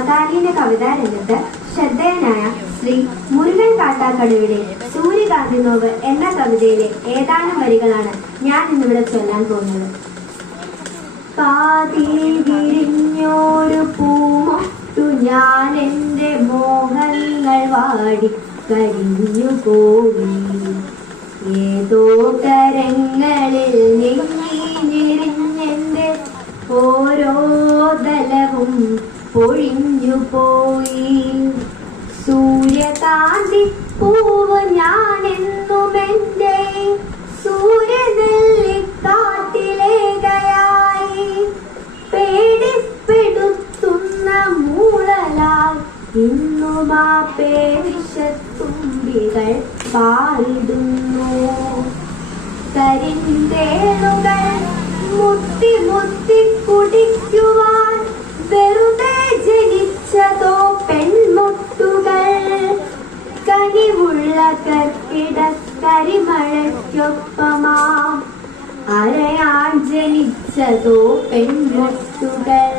സമകാലീന കവിതാ രംഗത്ത് ശ്രദ്ധേയനായ ശ്രീ മുരുകൻ കാട്ടാക്കടയുടെ സൂര്യകാന്തി നോവ് എന്ന കവിതയിലെ ഏതാനും വരികളാണ് ഞാൻ ഇന്നിവിടെ ചൊല്ലാൻ പോകുന്നത്. പാതിരിഞ്ഞോരു പൂമൊട്ടു ഞാൻ എൻ്റെ മോഹങ്ങൾ വാടി കരിഞ്ഞു പോയി, ഏതോ കരങ്ങളിൽ ഞെരിഞ്ഞെന്റെ ഓരോ ദലവും പൊഴിഞ്ഞു പോയി. സൂര്യകാന്തി പൂവ് ഞാനെന്നുമെന്റെ സൂര്യനെല്ലിക്കാട്ടിലേകയായി പേടിപ്പെടുത്തുന്ന മൂളലാൽ ഇന്നുമാ പേവിഷത്തുമ്പികൾ പാടുന്നു. കരിന്തേളുകൾ മുത്തി മുത്തി കുടിക്കുവാൻ വെറുതെ ജനിച്ചതോ പെൺമുട്ടുകൾ, കനിവുള്ള കർക്കിട കരിമഴയ്ക്കൊപ്പമാം അരയാൻ ജനിച്ചതോ പെൺമുട്ടുകൾ.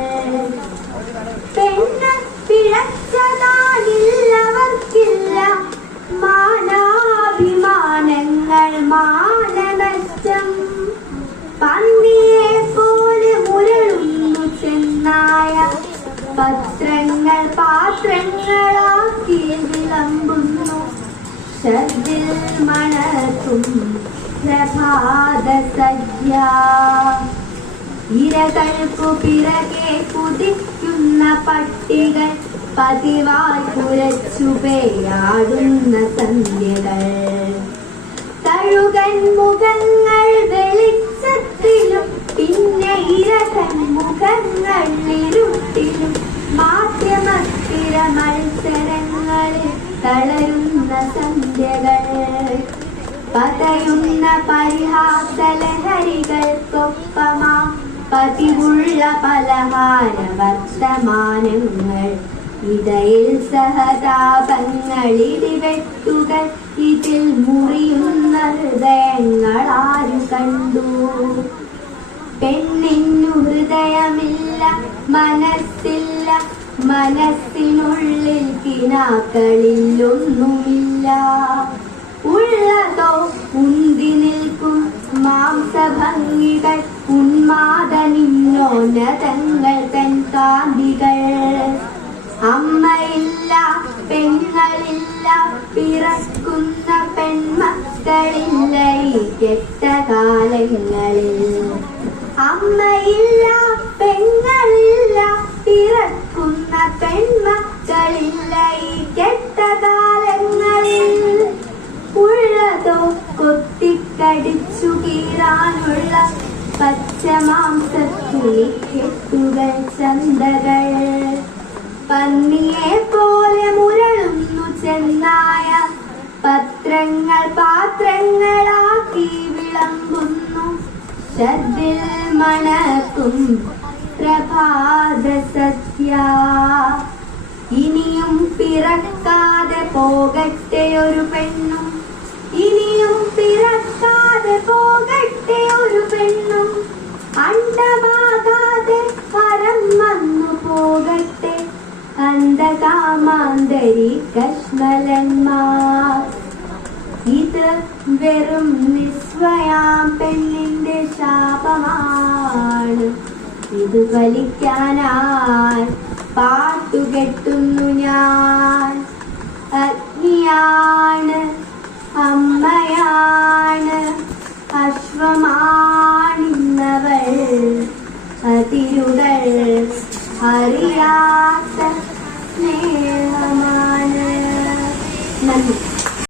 പെണ്ണ് പിഴച്ചതാനില്ലവർക്കില്ല, മാനാഭിമാനങ്ങൾ മാനനഷ്ടം. പന്നിയെ പോലെ മുരളുന്നു ചെന്നായ, പത്രങ്ങൾ പാത്രങ്ങളാക്കി വിളമ്പുന്നു. ശബ്ദിൽ മണക്കും പ്രഭാത സദ്യ, ഇരകൾക്കു പിറകെ കുതിക്കുന്ന പട്ടികൾ പതിവായി കുരച്ചു പേയാടുന്ന സന്ധ്യകൾ. തഴുകൻ മുഖങ്ങൾ വെളിച്ചത്തിലും പിന്നെ ഇരകൻ മുഖങ്ങൾ ഇരുട്ടിലും, മാധ്യമസ്ഥിര മത്സരങ്ങളിൽ തളരുന്ന സന്ധ്യകൾ. പതയുന്ന പരിഹാസലഹരികൾക്കൊപ്പമാ പതിവുള്ള പലഹാര വർത്തമാനങ്ങൾ. ഇടയിൽ സഹതാപങ്ങൾ ഇടിവെട്ടുകൾ, ഇതിൽ മുറിയുന്ന ഹൃദയങ്ങൾ ആരു കണ്ടു. പെണ്ണിനു ഹൃദയമില്ല, മനസ്സില്ല, മനസ്സിനുള്ളിൽ കിനാക്കളിലൊന്നുമില്ല. ഉള്ളതോ ഉന്തി നിൽക്കും മാംസഭംഗികൾ, ഉന്മാദനിന്നോന്നതങ്ങൾ തൻ കാന്തികൾ. അമ്മയില്ല, പെങ്ങളില്ല, പിറക്കുന്ന പെൺമക്കളില്ല ഈ കെട്ടകാലങ്ങളിൽ. അമ്മയില്ല, പെങ്ങളില്ല, പിറക്കുന്ന പെൺമക്കളില്ല ഈ കെട്ടകാലങ്ങളിൽ. ഉള്ളതോ കൊത്തിക്കടിച്ചു കീറാനുള്ള പച്ചമാംസത്തുണിക്കെട്ടുകൾ ചന്തകൾ. പന്നിയെ പോലെ മുരളുന്നു ചെന്നായ, പത്രങ്ങൾ പാത്രങ്ങളാക്കി വിളമ്പുന്നു. ശബ്ദിൽ മണക്കും പ്രഭാത സദ്യ. ഇനിയും പിറക്കാതെ പോകട്ടെ ഒരു പെണ്ണും, ഇനിയും പിറക്കാതെ പോകട്ടെ ഒരു പെണ്ണും. അണ്ടമാകാതെ പരം വന്നു പോകട്ടെ അന്ധകാമാന്തരി കശ്മലന്മാർ. ഇത് വെറും നിസ്വയാം പെണ്ണിന്റെ ശാപമാണ്. ഇത് ഫലിക്കാനായി പാട്ടുകെട്ടുന്നു ഞാൻ. അഗ്നിയാണ്, അമ്മയാണ്, അശ്വമാണിന്നവൾ. അതിരുകൾ അറിയാത്ത സ്നേഹമാ.